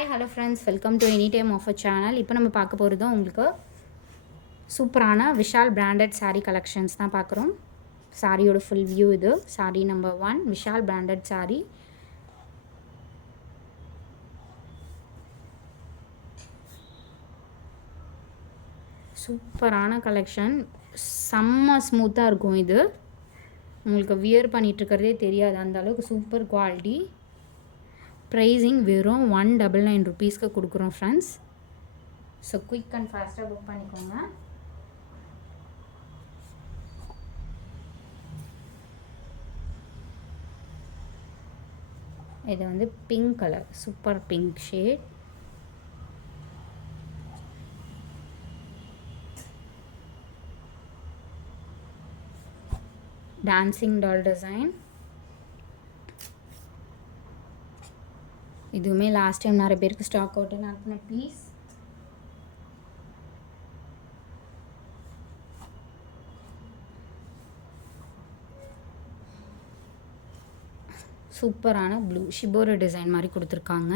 Hi hello friends, welcome to any time offer channel. இப்போ நம்ம பார்க்க போகிறது உங்களுக்கு சூப்பரான விஷால் பிராண்டட் saree கலெக்ஷன்ஸ் தான் பார்க்குறோம். சாரியோட ஃபுல் வியூ இது. Sorry number 1 Vishal branded saree. சூப்பரான கலெக்ஷன், செம்ம ஸ்மூத்தாக இருக்கும். இது உங்களுக்கு வியர் பண்ணிகிட்ருக்கிறதே தெரியாது, அந்த அளவுக்கு சூப்பர் குவாலிட்டி. ப்ரைஸிங் வெறும் 199 ருபீஸ்க்கு கொடுக்குறோம் ஃப்ரெண்ட்ஸ். ஸோ குயிக் அண்ட் ஃபாஸ்ட்டாக புக் பண்ணிக்கோங்க. இது வந்து pink colour, super pink shade. Dancing doll design. இதுவுமே லாஸ்ட் டைம் நிறைய பேருக்கு ஸ்டாக் அவுட்டுன்னு அனுப்பின பீஸ். சூப்பரான ப்ளூ ஷிபோரா டிசைன் மாதிரி கொடுத்துருக்காங்க.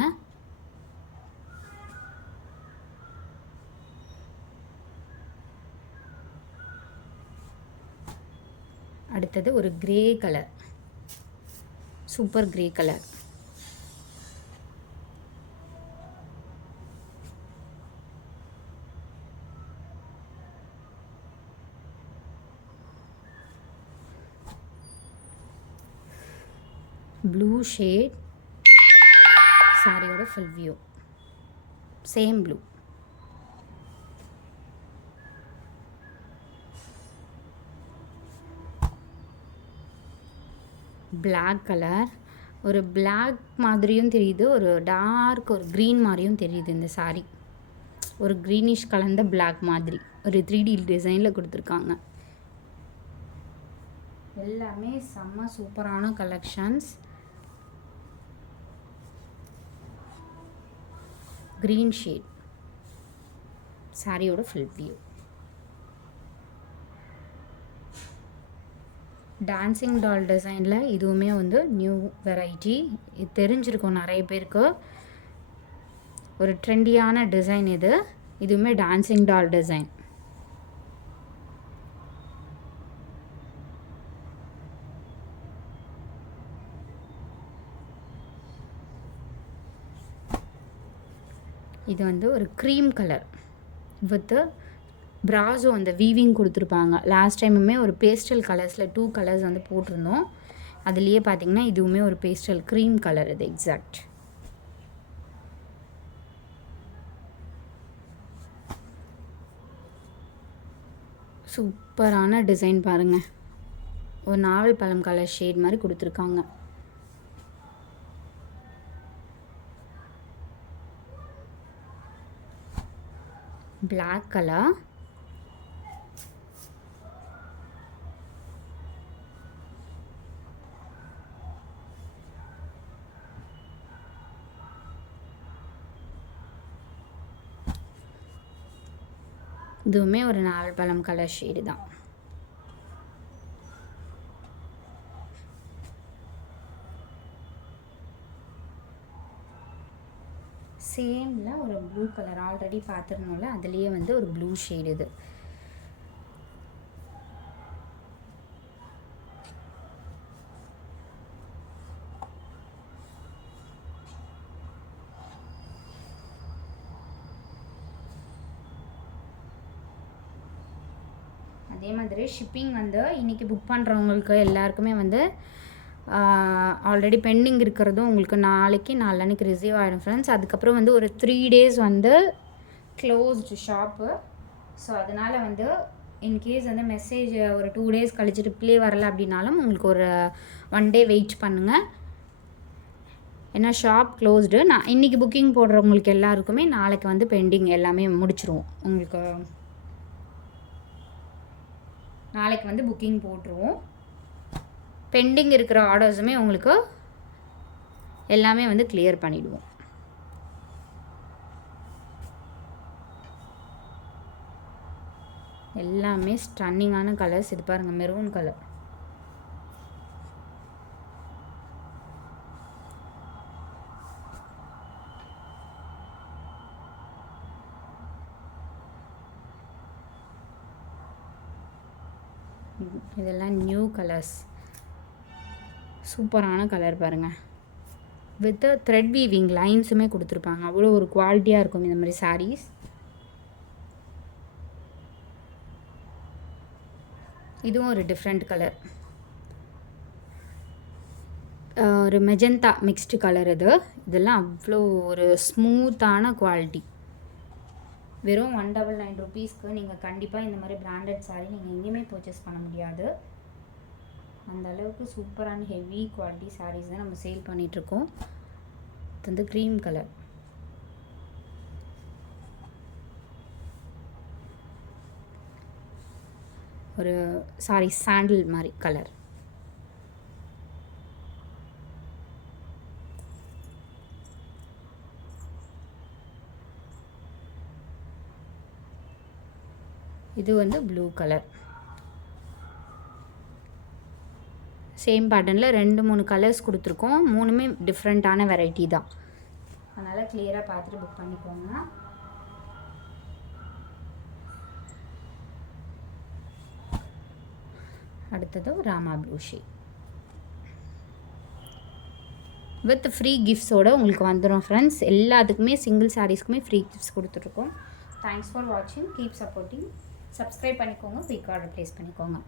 அடுத்தது ஒரு grey colour, super grey colour. Blue shade. சாரியோட full view same blue. Black colour, ஒரு பிளாக் மாதிரியும் தெரியுது, ஒரு டார்க் ஒரு க்ரீன் மாதிரியும் தெரியுது. இந்த சாரீ ஒரு க்ரீனிஷ் கலந்த பிளாக் மாதிரி ஒரு 3D டிசைனில் கொடுத்துருக்காங்க. எல்லாமே செம்ம சூப்பரான கலெக்ஷன்ஸ். க்ரீன் ஷேட் சாரியோட ஃபுல் வியூ. டான்சிங் டால் டிசைனில் இதுவுமே வந்து நியூ வெரைட்டி. இது தெரிஞ்சிருக்கும் நிறைய பேருக்கு, ஒரு ட்ரெண்டியான டிசைன் இது. இதுவுமே டான்சிங் டால் டிசைன். இது வந்து ஒரு க்ரீம் கலர் வித்து ப்ராஸோ அந்த வீவிங் கொடுத்துருப்பாங்க. லாஸ்ட் டைமுமே ஒரு பேஸ்டல் கலர்ஸில் 2 கலர்ஸ் வந்து போட்டிருந்தோம். அதுலேயே பார்த்திங்கன்னா இதுவுமே ஒரு பேஸ்டல் க்ரீம் கலர். இது எக்ஸாக்ட். சூப்பரான டிசைன் பாருங்கள், ஒரு நாவல் பழம் கலர் ஷேட் மாதிரி கொடுத்துருக்காங்க. Black colour. இதுவுமே ஒரு நாவல் பழம் கலர் ஷேடு தான். சேமில் ஒரு ப்ளூ கலர் ஆல்ரெடி பார்த்துருந்தோம்ல, அதுலேயே வந்து ஒரு ப்ளூ ஷேடு. இது அதே மாதிரி ஷிப்பிங் வந்து இன்றைக்கி புக் பண்ணுறவங்களுக்கு எல்லாருக்குமே வந்து ஆல்ரெடி பெண்டிங் இருக்கிறதும் உங்களுக்கு நாளைக்கு நாளன்னைக்கு ரிசீவ் ஆகிடும் ஃப்ரெண்ட்ஸ். அதுக்கப்புறம் வந்து ஒரு 3 days வந்து க்ளோஸ்டு ஷாப்பு. ஸோ அதனால் வந்து இன்கேஸ் வந்து மெசேஜ் ஒரு 2 days கழிச்சு ரிப்ளே வரலை அப்படின்னாலும் உங்களுக்கு ஒரு 1 day வெயிட் பண்ணுங்கள். ஏன்னா ஷாப் க்ளோஸ்டு. நான் இன்றைக்கி புக்கிங் போடுறவங்களுக்கு எல்லாருக்குமே நாளைக்கு வந்து பெண்டிங் எல்லாமே முடிச்சிருவோம். உங்களுக்கு நாளைக்கு வந்து புக்கிங் போட்டுருவோம். பெண்டிங் இருக்கிற ஆர்டர்ஸுமே உங்களுக்கு எல்லாமே வந்து கிளியர் பண்ணிவிடுவோம். எல்லாமே ஸ்டன்னிங்கான கலர்ஸ். இது பாருங்கள், மெரூன் கலர். இதெல்லாம் நியூ கலர்ஸ், சூப்பரான கலர் பாருங்கள். வித் த்ரெட் வீவிங் லைன்ஸுமே கொடுத்துருப்பாங்க. அவ்வளோ ஒரு குவாலிட்டியாக இருக்கும் இந்த மாதிரி சாரீஸ். இதுவும் ஒரு டிஃப்ரெண்ட் கலர், ஒரு மெஜந்தா மிக்ஸ்டு கலர். இதெல்லாம் அவ்வளோ ஒரு ஸ்மூத்தான குவாலிட்டி. வெறும் 199 ருபீஸ்க்கு நீங்கள் கண்டிப்பாக இந்த மாதிரி பிராண்டட் சாரீ நீங்கள் எங்கேயுமே பர்ச்சேஸ் பண்ண முடியாது. அந்த அளவுக்கு சூப்பரான ஹெவி குவாலிட்டி சாரீஸ் தான் நம்ம சேல் பண்ணிகிட்ருக்கோம். இது வந்து க்ரீம் கலர், ஒரு சாண்டில் மாதிரி கலர். இது வந்து ப்ளூ கலர். சேம் பேட்டர்னில் 2-3 கலர்ஸ் கொடுத்துருக்கோம். 3மே டிஃப்ரெண்ட்டான வெரைட்டி தான். அதனால் கிளியராக பார்த்துட்டு புக் பண்ணிக்கோங்க. அடுத்தது Rama blue shade with free கிஃப்ட்ஸோடு உங்களுக்கு வந்துடும் ஃப்ரெண்ட்ஸ். எல்லாத்துக்குமே சிங்கிள் சாரீஸ்க்குமே ஃப்ரீ கிஃப்ட்ஸ் கொடுத்துட்ருக்கோம். தேங்க்ஸ் ஃபார் வாட்சிங். Keep supporting. சப்ஸ்கிரைப் பண்ணிக்கோங்க. குயிக் ஆர்டர் ப்ளேஸ் பண்ணிக்கோங்க.